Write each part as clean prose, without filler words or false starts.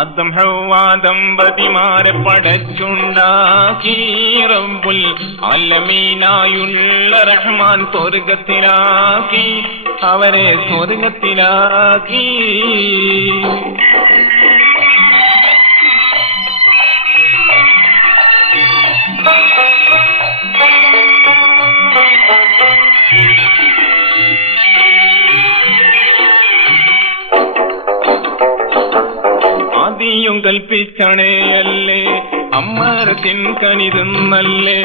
ആദം ഹവ്വ ദമ്പതിമാരെ പടച്ചുണ്ടാക്കി റബ്ബുൽ ആലമീനായുള്ള റഹ്മാൻ സ്വർഗത്തിലാക്കി, അവരെ സ്വർഗത്തിലാക്കി. ആദിയും കൽപ്പിച്ചണയല്ലേ, അമ്മരത്തിൻ കനിതെന്നല്ലേ,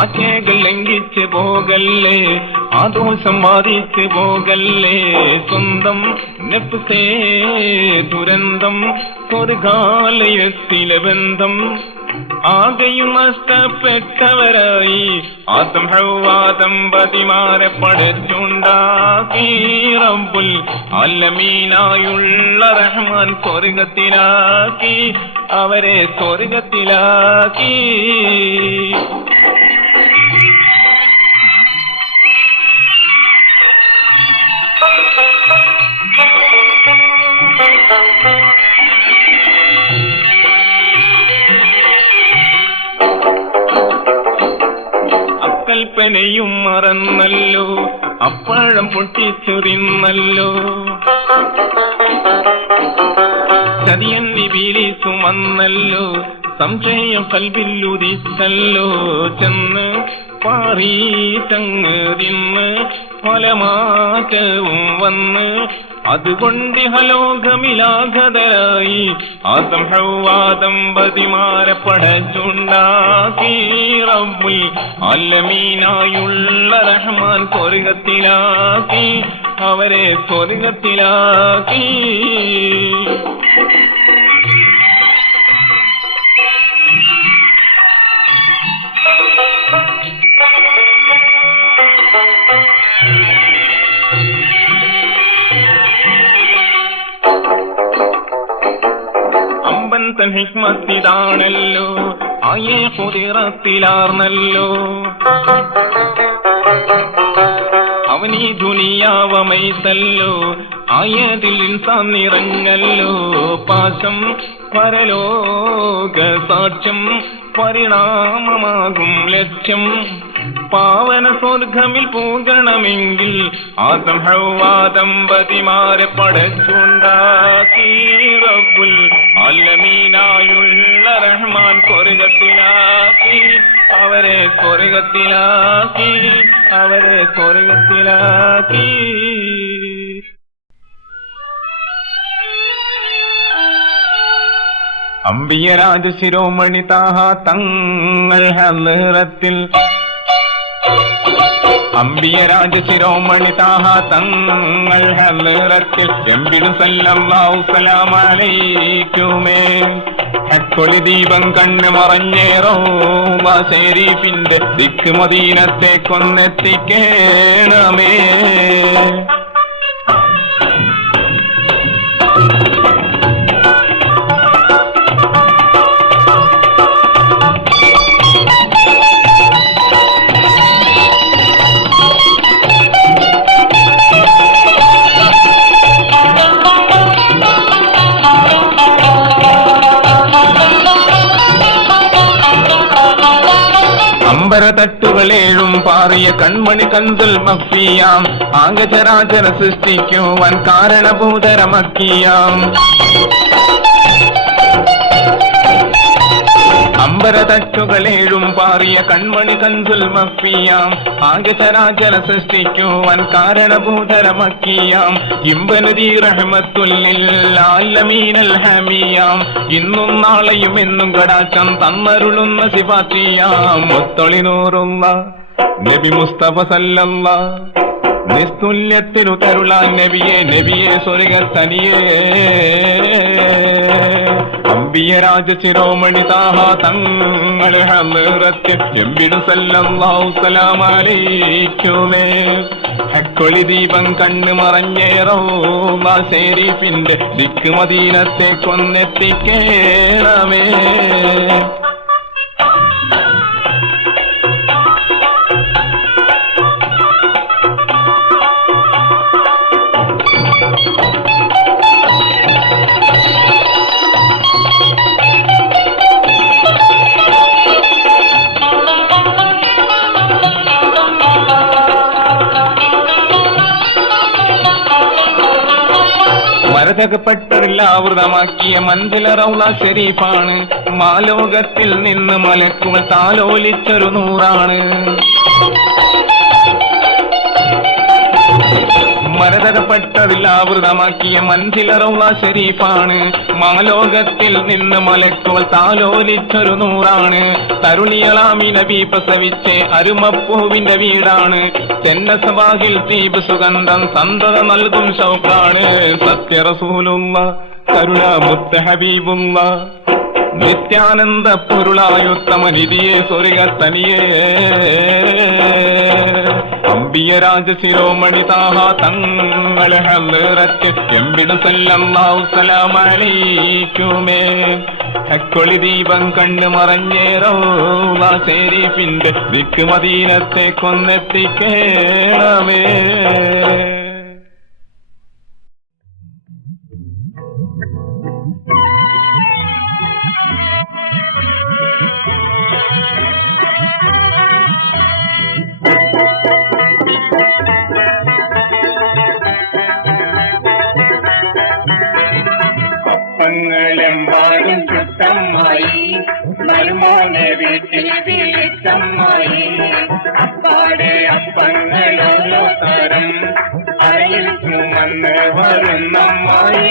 ആശയകൾ ലംഘിച്ച് പോകല്ലേ, ആദോഷം ബാധിച്ച് പോകല്ലേ. സ്വന്തം നെഫ്സേ ദുരന്തം, സ്വർഗാലയത്തിലെ ബന്ധം ആകെയും നഷ്ടപ്പെട്ടവരായി. ആദം ഹവ്വ ദമ്പതിമാരെ പടച്ചുണ്ടാക്കി റബ്ബുൽ ആലമീനായുള്ള റഹ്മാൻ സ്വർഗത്തിലാക്കി, അവരെ സ്വർഗത്തിലാക്കി. കൽപ്പനയും മറന്നല്ലോ, അപ്പഴം പൊട്ടിച്ചൊരിന്നല്ലോ, ചതിയൻ ഇബിലീസ് വന്നല്ലോ, സംശയം കൽബില്ലുദിച്ചല്ലോ. ചെന്ന് പാറീച്ചങ്ങ് തിന്ന് ഫലമാറ്റവും വന്ന്, അതുകൊണ്ട് ഹലോകമിലാഗതരായി. ആദം ഹവ്വ ദമ്പതിമാരെ പടച്ചുണ്ടാക്കി റബ്ബുൽ ആലമീനായുള്ള റഹ്മാൻ സ്വർഗത്തിലാക്കി, അവരെ സ്വർഗത്തിലാക്കി. അമ്പൻ ഹിക്മത്തിലാണല്ലോ, ആയേ കുതിറത്തിലാർന്നല്ലോ, അവനീ ദുനിയാവമൈത്തല്ലോ, ആയതിൽ ഇൻസാൻ നിറഞ്ഞല്ലോ. പാശം പരലോക സാക്ഷ്യം, പരിണാമമാകും ലക്ഷ്യം, പാവന സ്വർഗമിൽ പോകണമെങ്കിൽ ആദം ഹവ്വ ദമ്പതിമാരെ പടച്ചുണ്ടാക്കി റബ്ബുൽ ആലമീനായുള്ള റഹ്മാൻ സ്വർഗത്തിലാക്കി, അവരെ സ്വർഗത്തിലാക്കി, അവരെ സ്വർഗത്തിലാക്കി. അംബിയരാജ ശിരോമണി താഹ തങ്ങൾ ഹളറത്തിൽ, അംബിയരാജ ശിരോമണി താഹ തങ്ങൾ ഹളറത്തിൽ, എംബിടു സല്ലല്ലാഹു സലാമലൈക്കുമേ. ഹക്കൊളി ദീപം കണ്ണ് മറഞ്ഞേറോ ഷരീഫിന്റെ ദിക്ക് മദീനത്തെ കൊന്നെത്തിക്കേണമേ. അമ്പരതട്ടുകളേഴും പാറിയ കൺമണി കന്തുൽ മഫ്ഫിയാം, ആകചരാചര സൃഷ്ടിക്കുവാൻ കാരണഭൂതരമക്കിയാം. അമ്പരതട്ടുകളേഴും പാറിയ കൺമണി കന്തുൽ മഫ്ഫിയാം, ആകചരാചര സൃഷ്ടിക്കുവാൻ കാരണഭൂതരമക്കിയാം. ഇമ്പനദി റഹ്മത്തുല്ലിൽ ആലമീനൽ ഹമിയാം, ഇന്നും നാളെയും എന്നും കടാക്കം തന്നരുളുന്ന സിഫാത്തിയാം. മുത്തൊളി നൂറുള്ള നബി മുസ്തഫ സല്ലല്ലാഹ് നിസ്തുല്യത്തിനു തരുളാൻ നബിയെ നബിയെ സ്വർഗത്തനിയേ അമ്പിയ രാജശിരോമണി താഹ തങ്ങൾ ഹളറത്ത് എമ്പിടു സല്ലല്ലാഹു സലാമലൈക്കുമേ ഹക്കൊളി ദീപം കണ്ണു മറഞ്ഞേറോ ശരീഫിന്റെ ദിക്ക് മദീനത്തെ കൊന്നെത്തിക്കേണമേ. മരതകപ്പെട്ടവരില്ലാവൃതമാക്കിയ മഞ്ചില റൗള ഷരീഫാണ്. മാലോകത്തിൽ നിന്ന് മലക്കുകൾ താലോലിച്ചൊരു നൂറാണ്. മരതകപ്പെട്ടവരില്ലാവൃതമാക്കിയ മഞ്ചില റൗള ഷരീഫാണ്. മാലോകത്തിൽ നിന്ന് മലക്കുകൾ താലോലിച്ചൊരു നൂറാണ്. തരുണിയളാമി നബി പ്രസവിച്ച് അരുമപ്പൂവിന്റെ വീടാണ്. ചെന്നസഭാഹിൽ ദീപ് സുഗന്ധം സന്തത നൽകും ഷൗക്കാണ്. സത്യ റസൂലുള്ള കരുണാമുത്ത ഹബീബുള്ള നിത്യാനന്ദ പൊരുളായുത്തമ നിധിയെ സ്വർഗത്തനിയേ അമ്പിയ രാജശിരോമണി താഹ തങ്ങൾ ഹളറത്ത് എമ്പിടു സല്ലല്ലാഹു സലാമലൈക്കുമേ ഹക്കൊളി ദീപം കണ്ണു മറഞ്ഞേറോ ശരീഫിന്റെ ദിക്ക് മദീനത്തെ കൊന്നെത്തിക്കേണമേ. അപ്പങ്ങളെമ്പാടും ചുട്ടമ്മായി മരുമോനെ വീട്ടിൽ വിളിച്ചമ്മായി. അപ്പാടെ അപ്പങ്ങളോരോ തരം അരയിൽ ചുമന്ന് വരുന്നമ്മായി.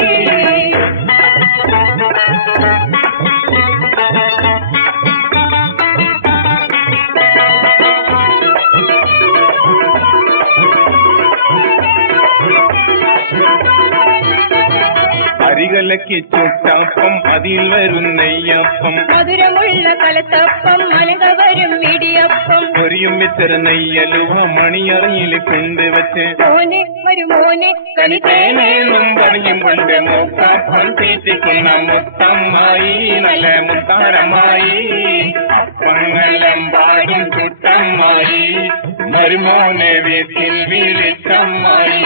അരികലക്കി ചുട്ടപ്പം അതിൽ വരും നെയ്യപ്പം മധുരമുള്ള കലത്തപ്പം മനക വരും ഇടിയപ്പം പൊരിയും വെച്ചര നെയ്യലുവ മണിയറയിൽ കൊണ്ടുവച്ച് മോനെ വരുമോനെ കനിതേനെന്നും പറഞ്ഞും കൊണ്ട് മൂക്കപ്പം തീറ്റിക്കുന്ന മുത്തമ്മായി നല്ല മുത്താരമായി. അപ്പങ്ങളെമ്പാടും ചുട്ടമ്മായി മരുമോനെ വീട്ടിൽ വിളിച്ചമ്മായി.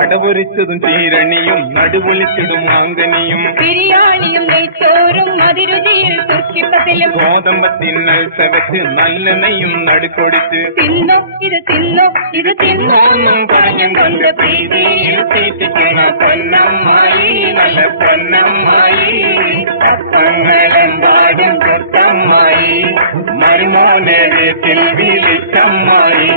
അടപൊരിച്ചതും ചീരണിയും നടുപൊളിച്ചതും മാങ്കനിയും ബിരിയാണിയും നെയ്ച്ചോറും മതിരുചിയിൽ തുർക്കിപ്പത്തിലും ഗോതമ്പത്തിന്നൽ ചവച്ച് നല്ല നെയ്യും നടുക്കൊടിച്ച് തിന്നോ ഇത് തിന്നോ ഇത് തിന്നോന്നും പറഞ്ഞും കൊണ്ട് പ്രീതിയിൽ തീറ്റിക്കുന്ന പൊന്നമ്മായി നല്ല പൊന്നമ്മായി. അപ്പങ്ങളെമ്പാടും കൊത്തമ്മായി മരുമോനെ വീട്ടിൽ വിളിച്ചമ്മായി.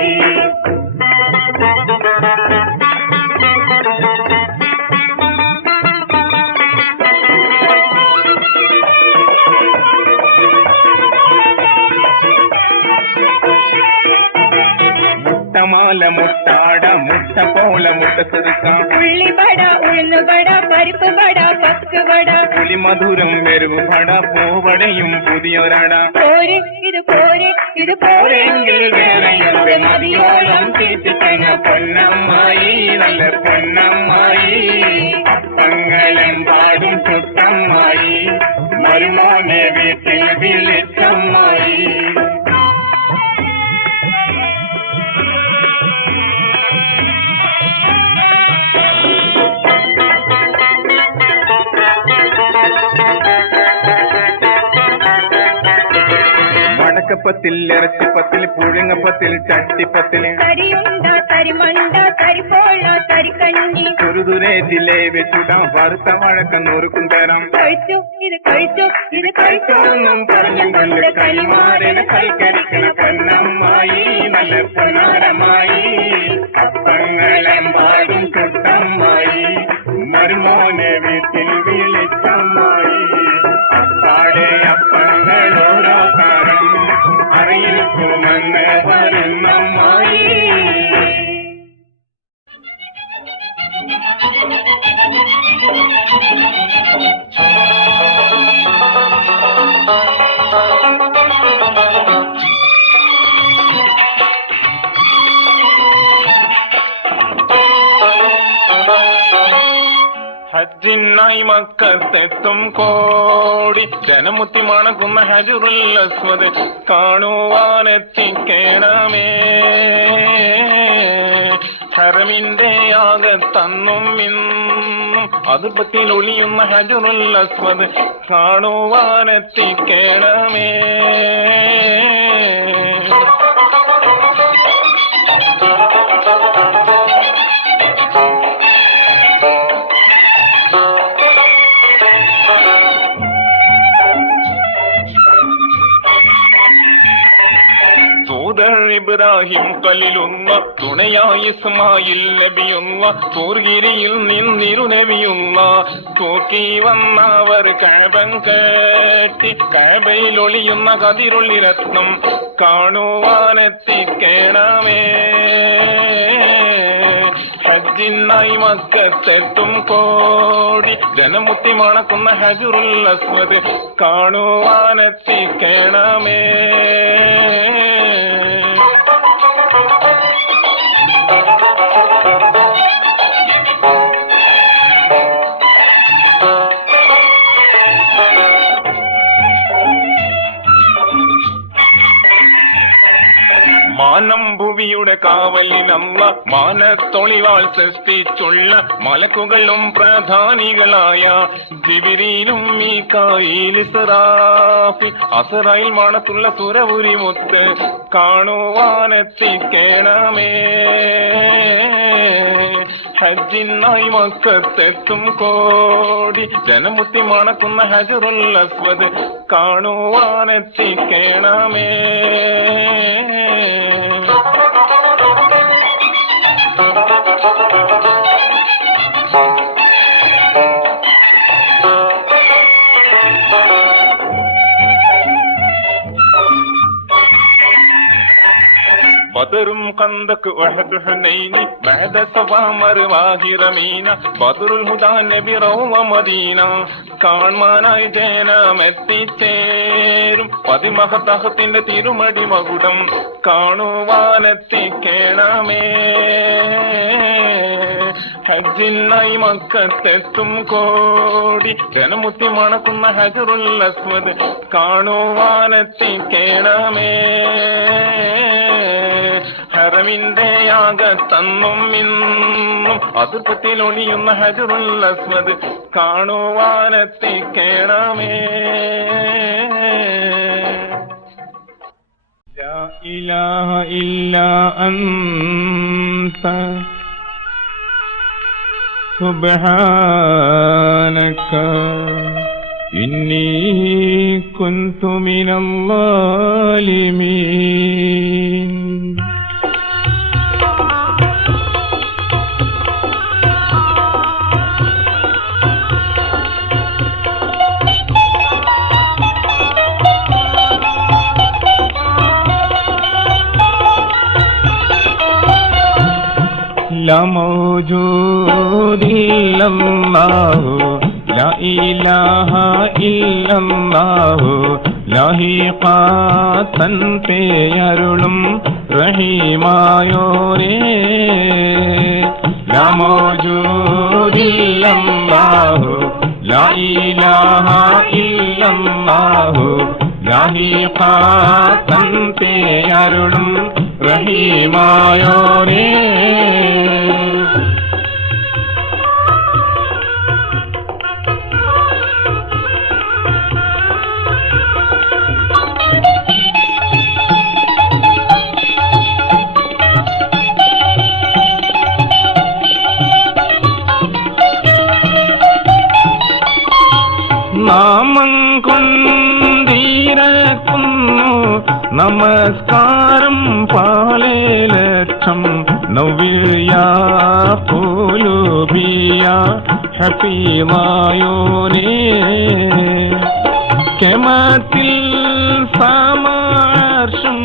മുട്ടമാല മുട്ടാട മുട്ട പോല മുട്ട ചെറുക്കാം ഉള്ളിവട ഉഴുന്നുവട പരിപ്പ് വട പക്ക് വട പുളിമധുരം വെരുവ് പട പൂവടയും പുതിയൊരട പോരെ ഇത് പോരെ ഇത് പോരെങ്കിൽ വേറെയുണ്ട് മതിയോളം തീറ്റിക്കുന്ന പൊന്നമ്മായി നല്ല പൊന്നമ്മായി. അപ്പങ്ങളെമ്പാടും ചുട്ടമ്മായി മരുമോനെ വീട്ടിൽ വിളിച്ചമ്മായി. വടക്കപ്പത്തിൽ ഇറച്ചിപ്പത്തിൽ പുഴുങ്ങപ്പത്തിൽ ചട്ടിപ്പത്തിൽ തരിയുണ്ട തരിമണ്ട തരിപ്പോള തരിക്കഞ്ഞി തുരുതുരെ ജിലേബി ചുടാം വറുത്ത വഴക്ക നുറുക്കും തരാം കഴിച്ചു ഇത് കഴിച്ചു ഇത് കഴിച്ചോന്നും പറഞ്ഞും കൊണ്ട് കൈമാറിന് കൈക്കരിക്കണ പൊന്നമ്മായി നല്ല പൊന്നാരമായി. അപ്പങ്ങളെമ്പാടും ചുട്ടമ്മായി, മരുമോനെ വീട്ടിൽ വിളിച്ചമ്മായി. അപ്പാടെ അപ്പങ്ങൾ ഓരോ തരം അറിയിക്കുമെന്ന് വരുന്നമ്മായി. ഹജ്ജിനായി മക്കത്തെത്തും കോടി ജനമുത്തി മണക്കുന്ന ഹജറുൽ അസ്വദ് കാണുവാനെത്തിക്കണമേ. ഹറമിന്റെ ആകത്തന്നും ഇന്നും അതിർപ്പത്തിൽ ഒളിയുന്ന ഹജറുൽ അസ്വദ് കാണുവാനെത്തിക്കണമേ. ഇബ്രാഹിം കല്ലുന്ന തുണയായി ഇസ്മായിൽ നബിയുന്ന തൂർഗിരിയിൽ നിന്നിരു നബിയുന്ന തൂക്കി വന്നവർ കഅബം കെട്ടി കഅബയിൽ ഒളിയുന്ന കതിരുള്ളി രത്നം കാണുവാനെത്തിക്കണമേ. ഹജ്ജിനായി മക്കത്തെത്തും കോടി ജനമുത്തി മണക്കുന്ന ഹജറുൽ അസ്വദ് കാണുവാനെത്തിക്കണമേ. മാനം ഭൂമിയുടെ കാവലിനമ്മ മാനത്തൊളിവാൾ സൃഷ്ടിച്ചുള്ള മലക്കുകളും പ്രധാനികളായ ജിബ്രീലും മീകായിൽ ഇസ്രാഫീൽ അസ്റായിൽ മണത്തുള്ള സുരവുരി മുത്ത് കാണുവാനെത്തിക്കണമേ. ഹജ്ജിനായി മക്കത്തെത്തും കോടി ജനമുത്തി മണക്കുന്ന ഹജറുൽ അസ്വദ് കാണുവാനെത്തിക്കണമേ. ബദറും ഖന്ദഖ് ഉഹദ് ഹുനൈൻ ബഅദ സഫാ മർവാഹി റമീന ബദറുൽ ഹുദാ നബി റൗള മദീന കാണാനായി ജനമെത്തിച്ചേരും പതിമഹതഹത്തിന്റെ തിരുമടി മകുടം കാണുവാനെത്തിക്കണമേ. ഹജ്ജിനായി മക്കത്തെത്തും കോടി ജനമുത്തി മണക്കുന്ന ഹജറുൽ അസ്വദ് കാണുവാനെത്തിക്കണമേ. ഹറമിന്റെ ആകത്തന്നും ഇന്നും അതിർപ്പത്തിൽ ഒളിയുന്ന ഹജറുൽ അസ്വദ് കാണുവാനെത്തിക്കണമേ. ലാ ഇലാഹ ഇല്ലാ അൻത സുബ്ഹാനക ഇന്നി കുന്തു മിനൽ ളാലിമീൻ. لا موجود إلا الله لا إله إلا الله ലഹിഖാതൻ പേയരുളും റഹീമായോരേ ലാ മൗജൂദില്ലല്ലാഹു ലാ ഇലാഹ ഇല്ലല്ലാഹു ലഹിഖാതൻ പേയരുളും റഹീമായോരേ നാമം കൊണ്ടീരക്കുന്നു നമസ്കാരം പാലേ ലക്ഷം نوّر يا قلوبي يا حفيظ عيوني كماتل سما عرشും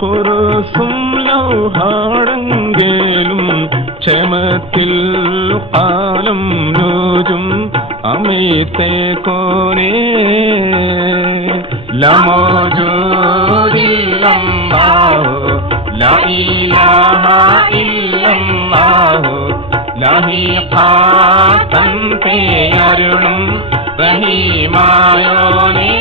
കുർസും ലൗഹാടങ്കേലും ക്ഷമത്തിൽ കാലം നോജും അമേത്തെ കോനേ ലമോജൂദില്ലല്ലാഹു ലാ ഇലാഹ ഇല്ലല്ലാഹു ലഹിഖാതൻ തേയരുളും റഹീമായോനേ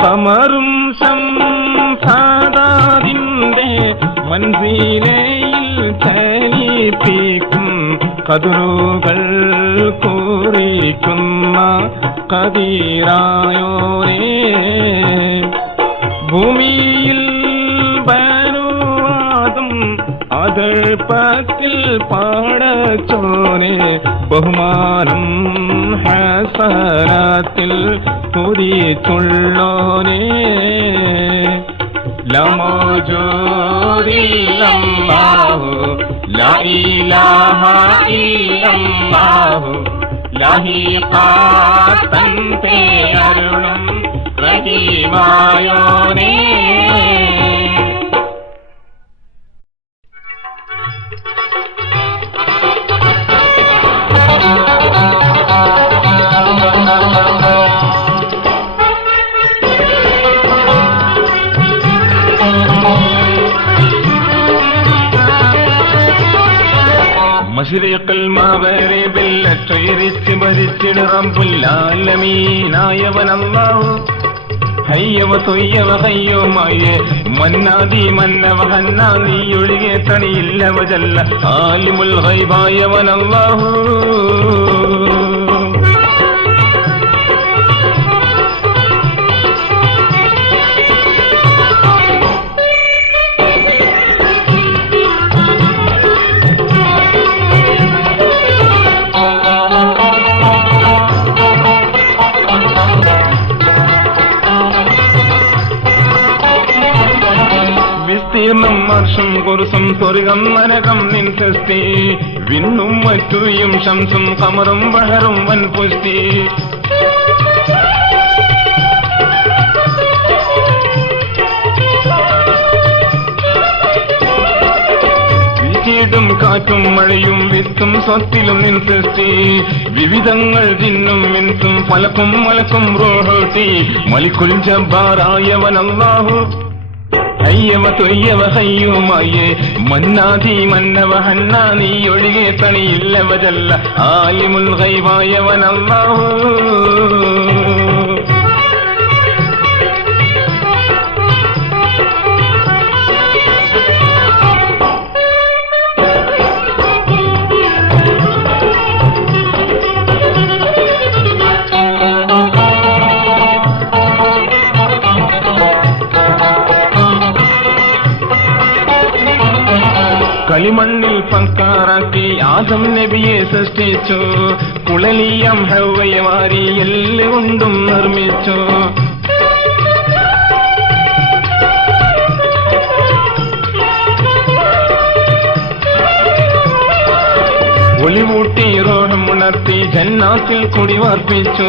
കമറും സംസാദാദിന്റെ മൻസിലയിൽ ചലിപ്പിക്കും കതിറുകൾ കുറിക്കുന്ന കതിരായോരേ ഭൂമിയിൽ ബനുവാദം അതൾപ്പത്തിൽ പാടച്ചോനെ ബഹുമാനം ഹസനത്തിൽ തുതിച്ചുള്ളോനെ ലമോജൂദില്ലല്ലാഹു ലാ ഇലാഹ ഇല്ലല്ലാഹു ലഹിഖാതൻ തേയരുളും റഹീമായോനേ മശ്രിഖൽ മഗ്രിബിൽ ചൊരിച്ച് ഭരിച്ചിട് റബ്ബുൽ ആലമീനായവൻ അല്ലാഹു ഹയ്യവ തൊയ്യവ ഹയ്യുമായേ മന്നാദി മന്നവ ഹന്നാദി ഒഴികെ തണിയില്ലവ ജല്ല ആലിമുൽ ഗൈബായവൻ അല്ലാഹു വർഷം കുറുസും സ്വർഗം നരകം നിൻ സൃഷ്ടി വിണ്ണും മറ്റുയും ശംസും കമറും ബഹറും വൻ പുഷ്ടി വീശിടും കാറ്റും മഴയും വിത്തും സ്വത്തിലും നിൻ സൃഷ്ടി വിവിധങ്ങൾ ജിന്നും മിൻസും ഫലക്കും മലക്കും റൂഹൂട്ടി മലിക്കുൽ ജബ്ബാറായവൻ അല്ലാഹു ഹയ്യവ തൊയ്യവ ഹയ്യുമായേ മന്നാദി മന്നവ ഹന്നാനി ഒഴികെ തണിയില്ലവ ജല്ല ആലിമുൽ ഗൈബായവൻ അല്ലാഹു കളിമണ്ണിൽ പങ്കാറാക്കി ആദം നബിയെ സൃഷ്ടിച്ചു കുളലിയം ഹവ്വയെ വാരി എല്ലുകൊണ്ടും നിർമ്മിച്ചു ഒളിവൂട്ടി റോഹം ഉണർത്തി ജന്നാത്തിൽ കുടിവാർപ്പിച്ചു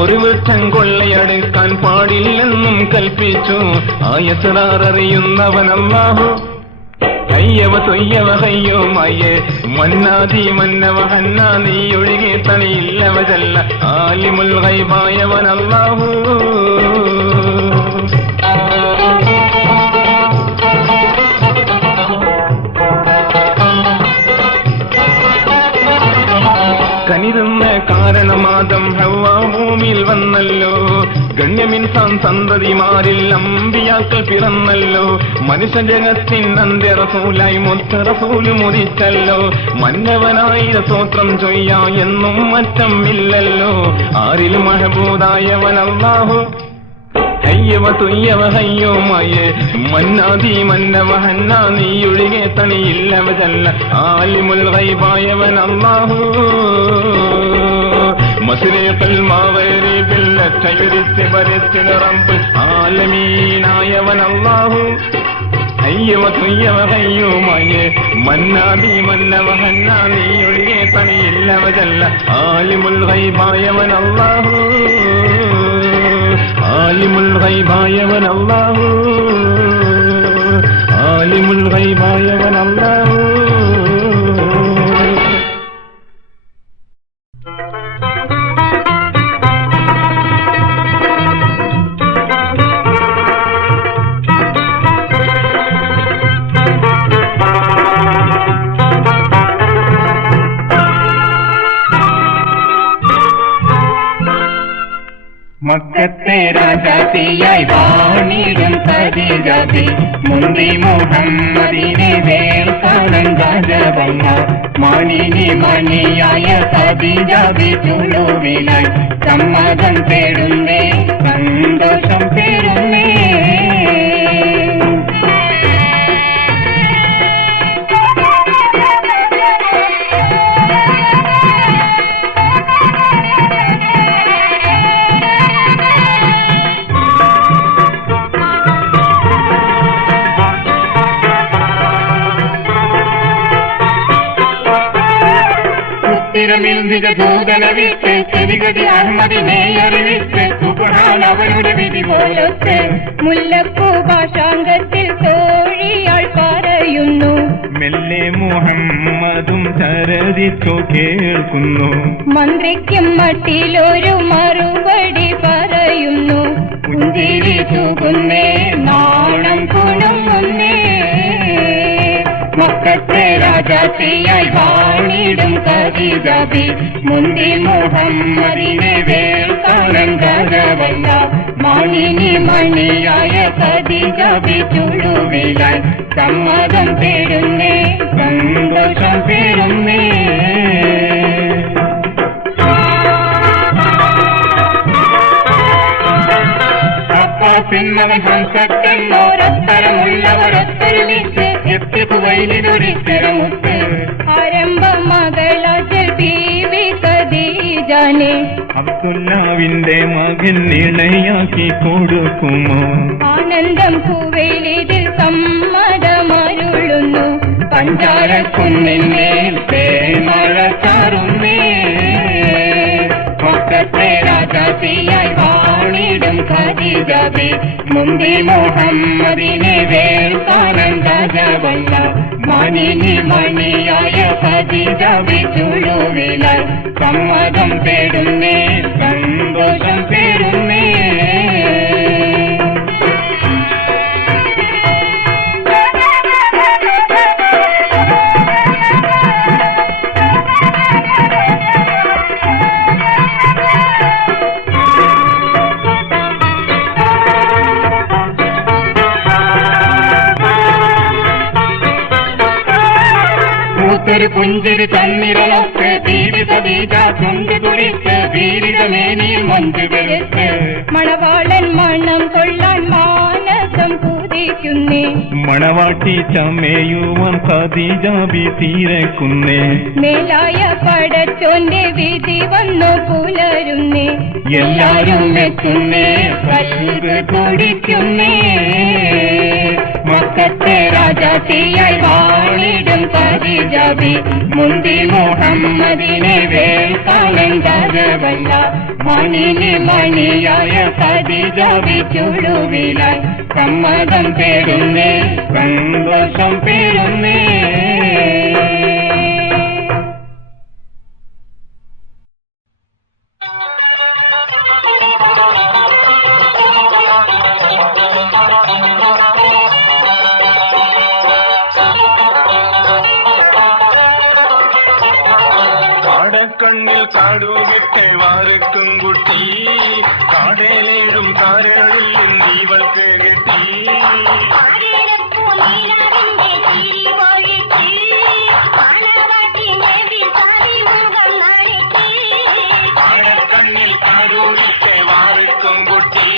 ഒരു വൃക്ഷം കൊള്ളയടുക്കാൻ പാടില്ലെന്നും കൽപ്പിച്ചു ആയസറാറിയുന്നവൻ അല്ലാഹു ഹയ്യവ തൊയ്യവ ഹയ്യുമായേ മന്നാദി മന്നവ ഹന്നാനി ഒഴികെ തണിയില്ലവ ജല്ല ആലിമുൽ ഗൈബായവൻ അല്ലാഹു കനിരുന്ന കാരണമാദം ഹവ്വ ഭൂമിയിൽ വന്നല്ലോ ഗണ്യമിൻസാൻ സന്തതിമാരിൽ അമ്പിയാക്കൾ പിറന്നല്ലോ മനുഷ്യജഗത്തിൻ അന്ത്യ റസൂലായി മൊത്ത റസൂല് മുതിച്ചല്ലോ മന്നവനായി സ്തോത്രം ചൊയ്യാ എന്നും മറ്റം ഇല്ലല്ലോ ആരിൽ മഹബൂദായവൻ അല്ലാഹു ഹയ്യവ തുയ്യവ ഹയ്യോമായേ മന്നാദി മന്നവ ഹന്ന നീയൊഴികെ തണിയില്ലവജല്ല ആലിമുൽ ഗൈബായവൻ അല്ലാഹു മസ്രിഖൽ മഗ്രിബിൽ ലറ്റയുരിത്തി ബരിത്തിൽ റബ്ബ് ആലമീനായവൻ അല്ലാഹു ഹയ്യവ തുയ്യവ ഹയ്യോമായേ മന്നാദി മന്നവ ഹന്ന നീയൊഴികെ തണിയില്ലവജല്ല ആലിമുൽ ഗൈബായവൻ അല്ലാഹു ആലിമുൽ ഗൈബായവൻ അല്ലാഹു ആലിമുൽ ഗൈബായവൻ അല്ലാഹു മക്കത്തെ രാജാത്തിയായി വാണിടും ഖദീജബി മുന്തി മുഹമ്മദിനെ വേർക്കാനൻ രാജവല്ല മാനിനി മണിയായ ഖദീജബി ചുളുവിലായി സമ്മതം തേടുന്നേ സന്തോഷം തേടുന്നേ ദൂതനവിത്ത് ചെവികടി അഹമ്മദിനെ അറിവിത്ത് സുബ്ഹാൻ അവരുടെ വിധി പോലൊത്ത് മുല്ലപ്പൂ ഭാഷാംഗത്തിൽ തോഴിയാൾ പറയുന്നു മെല്ലെ മുഹമ്മദും ചരതിച്ചു കേൾക്കുന്നു മന്ത്രിക്കും മട്ടിലൊരു മറുപടി പറയുന്നു പുഞ്ചിരി തൂകുന്നേ നാണം കുണുങ്ങുന്നേ മക്കത്തെ രാജാത്തിയായി വാണിടും ഖദീജബി മുന്തി മുഹമ്മദിനെ വേർക്കാനൻ രാജവല്ല മാനിനി മണിയായ ഖദീജബി ചുളുവിലായി സമ്മതം തേടുന്നേ സന്തോഷം തേടുന്നേ പിന്നവൻ ഹംസക്കെന്നോരത്തരമുള്ളവരൊത്തൊരുമിച്ച് എത്തിക്കുവയിലൊരിത്തരമുത്ത് ആരംഭ മകളാജൽ ബീവി ഖദീജനെ അബ്ദുല്ലാവിന്റെ മകൻ ഇണയാക്കി കൊടുക്കുമോ ആനന്ദം കുവൈലിതിൽ സമ്മതമരുളുന്നു പഞ്ചാരക്കുന്നിന്മേൽ തേമഴ ചാറുന്നേ മക്കത്തെ രാജാത്തിയായി വാണിടും ഖദീജബി മുന്തി മുഹമ്മദിനെ വേർക്കാനൻ രാജവല്ല മാനിനി മണിയായ ഖദീജബി ചുളുവിലായി സമ്മതം തേടുന്നേ സന്തോഷം തേടുന്നേ ഒരു പുഞ്ചിരി തന്നിരളൊക്കെ ബീവി ഖദീജ കൊണ്ട് തുടിച്ച് വീരിതമേനിയിൽ മഞ്ചു വെളുത്ത് മണവാളൻ മണം കൊള്ളാൻ മാനസം പൂതിക്കുന്നേ മണവാട്ടി ചമയുവാൻ ഖദീജബി തീരക്കുന്നേ മേലായ പടച്ചോന്റെ വിധി വന്നു പുലരുന്നേ എല്ലാരും എത്തുന്നേ കൽബ് തുടിക്കുന്നേ മക്കത്തെ രാജാത്തിയായി വാണിടും ഖദീജബി മുന്തി മുഹമ്മദിനെ വേർക്കാനൻ രാജവല്ല മാനിനി മണിയായ ഖദീജബി ചുളുവിലായി സമ്മതം തേടുന്നേ സന്തോഷം തേടുന്നേ കണ്ണിൽ കാടുവിട്ട് വാരക്കും കുട്ടി കാടേലേഴും താരകളിൽ നീവൾക്ക് കിട്ടി കണ്ണിൽ കാടുവിട്ട് വാരക്കും കുട്ടി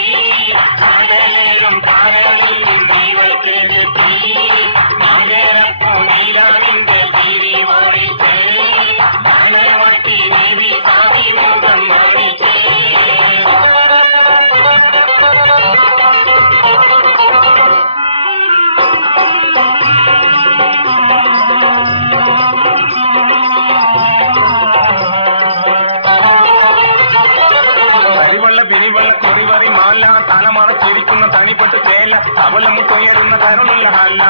അവലം കൊയറുന്ന കരുണുള്ള ഹാല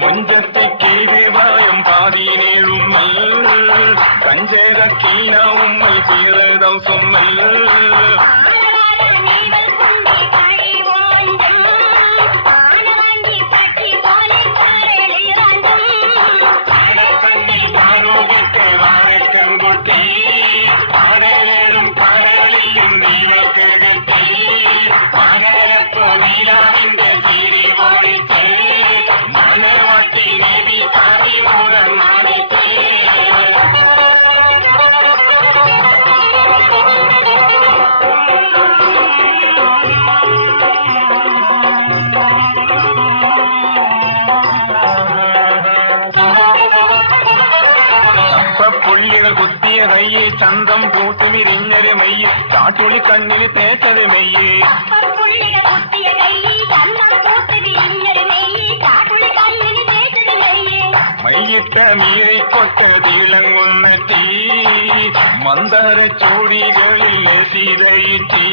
മുഞ്ചത്തെ കീഴായം പാതിനേഴുമ്മൽ കഞ്ചേര കീനാവുമ്മൽ തീരതം സൊമ്മൽ ആടേലും പാടലിലും ദൈവത്തെ കെട്ടി പാടലപ്പോ നീലാവിന്റെ തീരി ഓടിച്ച് മണവാട്ടി നബി താരിയോടൻ മാറിച്ച് പുള്ളികൾ കുത്തിയ കയ്യ് ചന്തം പൂത്ത് വിരിഞ്ഞൊരു മയ്യ് ചാട്ടുളി കണ്ണിൽ തേച്ചത് മെയ്യ് മയ്യിട്ട മീറിക്കൊട്ട് തിളങ്ങുന്നെത്തി മന്ദര ചോടികളിൽ സീതയിറ്റി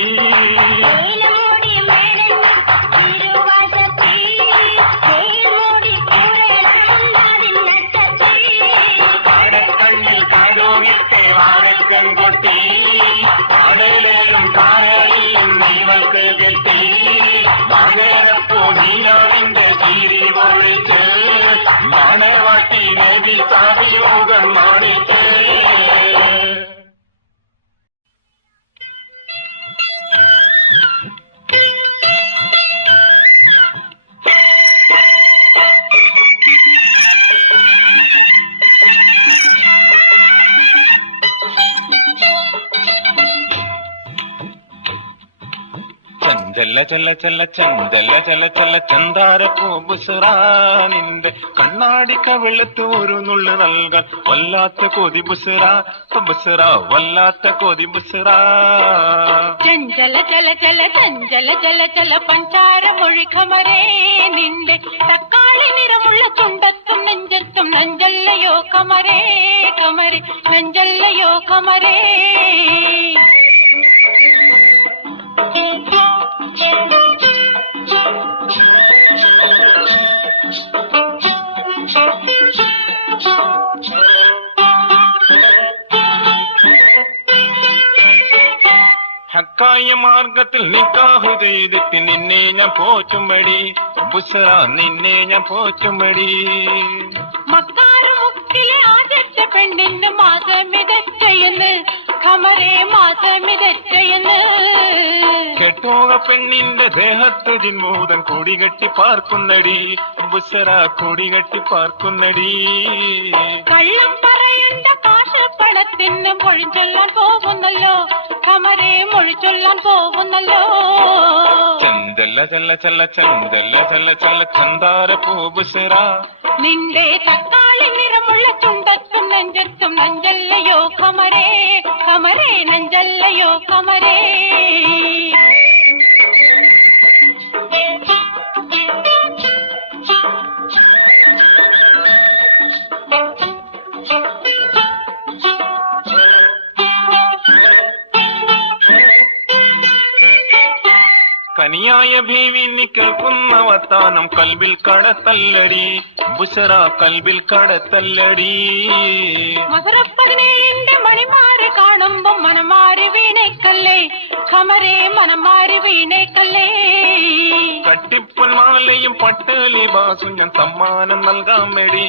കൊട്ടി ആടയിലും കാരയിലും ദൈവത്തെ കെട്ടി മണേരപ്പോ നീലാവിന്റെ തീരി പൊളിച്ച് മണവാട്ടി നബി സാധിയോഗം മാണിച്ച് ചല്ല ചല്ല ചല്ല ചന്തല്ല ചല ചല ചന്താരപ്പൂ ബുസറാ നിന്റെ കണ്ണാടിക്ക വെളുത്ത് ഒരു നുള്ളു നൽകാൻ വല്ലാത്ത കൊതി ബുസറാ ബുസറാ വല്ലാത്ത കൊതി ബുസറാ ചഞ്ചല ചല ചല ചഞ്ചല ചല ചല പഞ്ചാര മൊഴി ഖമരേ നിന്റെ തക്കാളി നിറമുള്ള ചുണ്ടത്തും നെഞ്ചത്തും നഞ്ചല്ലയോ കമരേ കമരേ നഞ്ചല്ലയോ കമരേ ഹക്കായ മാർഗത്തിൽ നിക്കാഹ് ചെയ്തിട്ട് നിന്നെ ഞാൻ പോറ്റുമ്പടി ബുസറ നിന്നെ ഞാൻ പോറ്റുമ്പടി മക്കാറുമുക്കിലെ ആദ്യത്തെ പെണ്ണിന്റെ മാസമിതച്ചയെന്ന് ഖമരേ മാസമിതച്ചയെന്ന് കെട്ടോക പെണ്ണിന്റെ ദേഹത്ത് ജിന്മൂതൻ കൊടികെട്ടി പാർക്കുന്നടി ബുസറ കൊടികെട്ടി പാർക്കുന്നടി കള്ളം പറയേണ്ട കാശപ്പണത്തിന് മൊഴി ചൊല്ലാൻ പോകുന്നല്ലോ ഖമരേ മൊഴി ചൊല്ലാൻ പോകുന്നല്ലോ ചന്തല്ല ചല്ല ചല്ല ചന്തല്ല ചല്ല ചല്ല ചന്താര പൂ ബുസറ നിന്റെ തക്കാളി നിറമുള്ള ചുണ്ടത്തും നെഞ്ചത്തും നഞ്ചല്ലയോ ഖമരേ ഖമരേ നഞ്ചല്ലയോ ഖമരേ കനിയായ ഭീവി നീ കേൾക്കുന്ന വർത്താനം കൽബിൽ കടത്തല്ലടി ബുസറ കൽബിൽ കടത്തല്ലടി മധുരപ്പതിനേഴിന്റെ മണിമാര് കാണുമ്പോ മനമാര് വീണേക്കല്ലേ ഖമരേ മനമാര് വീണേക്കല്ലേ കട്ടിപ്പൊന്മാലയും പട്ട് ലിബാസും ഞാൻ സമ്മാനം നൽകാമെടി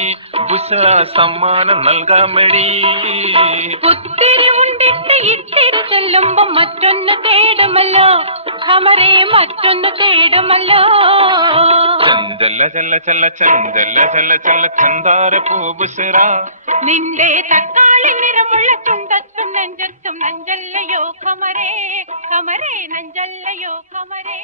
ബുസറ സമ്മാനം നൽകാമെടി ഒത്തിരി ഉണ്ടിട്ട് ഇത്തിരി ചെല്ലുമ്പോ മറ്റൊന്ന് തേടുമല്ലോ ഖമരേ മറ്റൊന്ന് തേടുമല്ലോ ചന്തല്ല ചല്ല ചല്ല ചന്തല്ല ചല്ല ചല്ല ചന്താര പൂ ബുസറ നിന്റെ തക്കാളി നിറമുള്ള ചുണ്ടത്തും നെഞ്ചത്തും നഞ്ചല്ലയോ ഖമരേ ഖമരേ നഞ്ചല്ലയോ ഖമരേ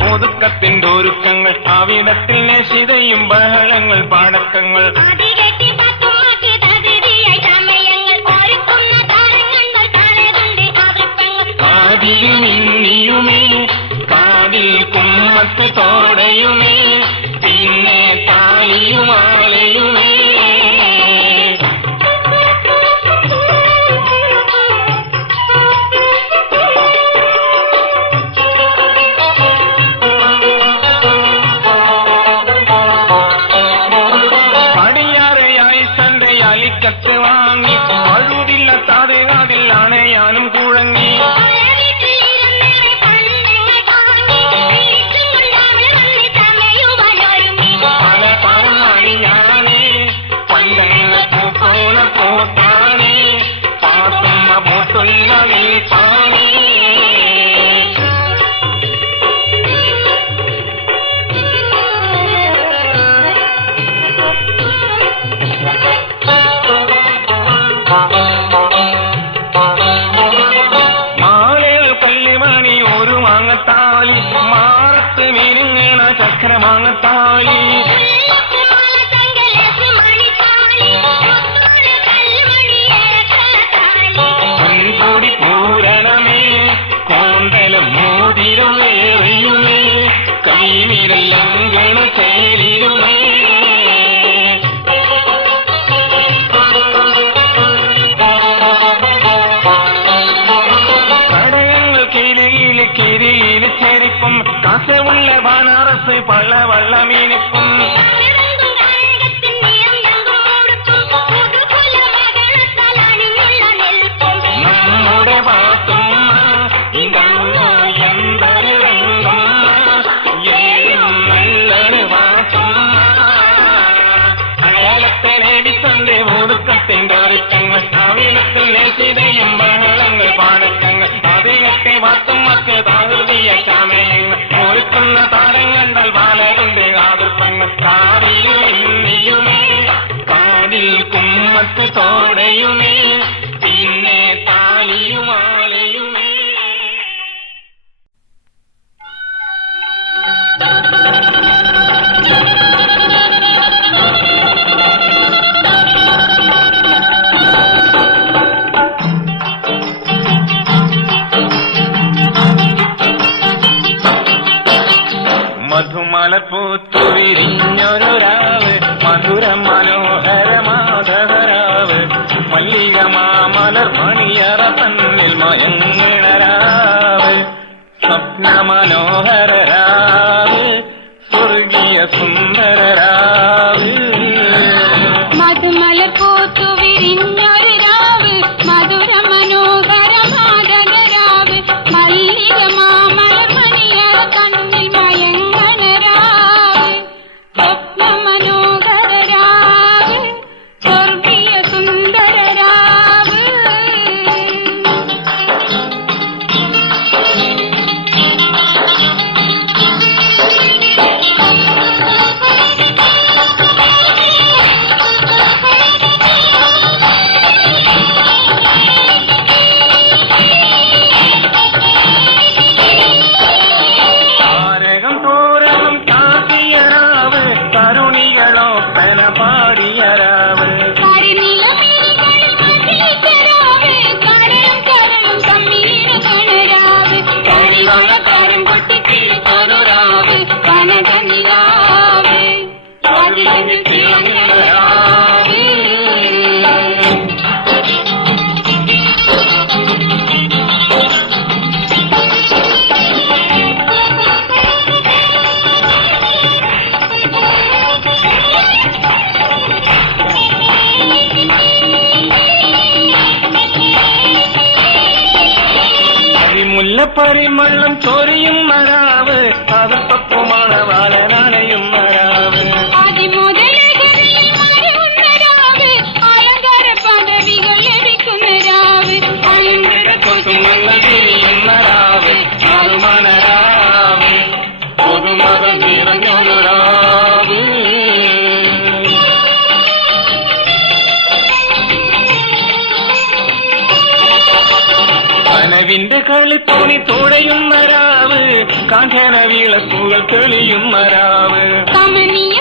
പുതുക്കത്തിന്റെ ഒരുക്കങ്ങൾ അവിടത്തിൽ നിശിതയും ബഹളങ്ങൾ പാടക്കങ്ങൾ കാതിയുമിന്നിയുമേ കാതിൽ കുമ്മത്ത് തോടയുമേ പിന്നെ താലിയുമാലയുമേ പടിയാറയായി തന്റെ അലിക്കത്ത് വാങ്ങി അഴുതില്ല താടുകാതിൽ അണയാനും കുഴങ്ങി മാറത്ത് വിരിങ്ങണ ചക്രമാങ്ങത്താലി കൺകൂടി പൂരണമേ കോണ്ടലും മോതിരമേറിയുമേ കൈവിരലങ്കണ ചേലിരുമേ കിരിയിൽ ചെരിപ്പും കസവുള്ള ബനാറസ് പള്ളവള്ള മീനിപ്പും നമ്മുടെ പാത്തും എന്തൊരു രംഗം ഏഴും നല്ലൊരു പാത്തും അയാളത്തെ നേടിത്തന്റെ ഒടുക്കത്തിന്റെ ഒരുക്കങ്ങൾ അവിടത്തിൽ നെസിതയും ബഹളങ്ങൾ പാടക്കങ്ങൾ അതിലൊക്കെ വാത്തുമ്മക്ക് താകൃതിയ ചമയങ്ങൾ ഒരുക്കുന്ന താരം കണ്ടാൽ വാലകൊണ്ട് ആകൃപ്പങ്ങൾ കാതിയുമേ കാതിൽ കുമ്മത്ത് തോടയുമേ പിന്നെ താലിയുമാലയുമേ മധുമല പൂത്തു വിരിഞ്ഞൊരു രാവ് മധുര മനോഹര മാധവരാവ് മല്ലിക മാമലർ മണിയറ തന്നിൽ മയങ്ങിണ രാവ് സ്വപ്ന മനോഹര രാവ് സ്വർഗീയ സുന്ദര രാവ് മധുമല പൂത്തു വിരിഞ്ഞൊരു രാവ് മധുര മനോഹര മാധവരാവ് മല്ലിക മാമലർ മണിയറ തന്നിൽ മയങ്ങണ രാവ് സ്വപ്ന മനോഹര രാവ് സ്വർഗീയ സുന്ദര രാവ് താരകം തോരകം താക്കിയ രാവ് തരുണികളോ പെന പാടിയ രാവ് കരിനിലമേഘങ്ങളിൽ മതിലിച്ച രാവ് കടലും കരളും തമ്മിലിണ രാവ് കരിമഴക്കാരൻ പൊട്ടിച്ചിരിച്ചൊരു രാവ് കനകനിലാവ് അതിലഞ്ഞു തിളങ്ങണ രാവ് മുല്ലപ്പരിമള്ളം ചൊരിയുന്ന രാവ് അതുപ്പമാണ് വാലനയുന്ന രാവ് അതിമുതലകളിൽ മറയുന്ന രാവ് അലങ്കാര പദവികൾ ലഭിക്കുന്ന രാവ് അലങ്കര കൊതുമല്ല തിരിയുന്ന രാവ് അതുമന രാവ് പുതുമത നിറഞ്ഞൊരു രാവ് കനവിന്റെ കളി തോണി തുഴയുന്ന രാവ് കാഞ്ചന വിളക്കുകൾ തെളിയുന്ന രാവ് കമനീയ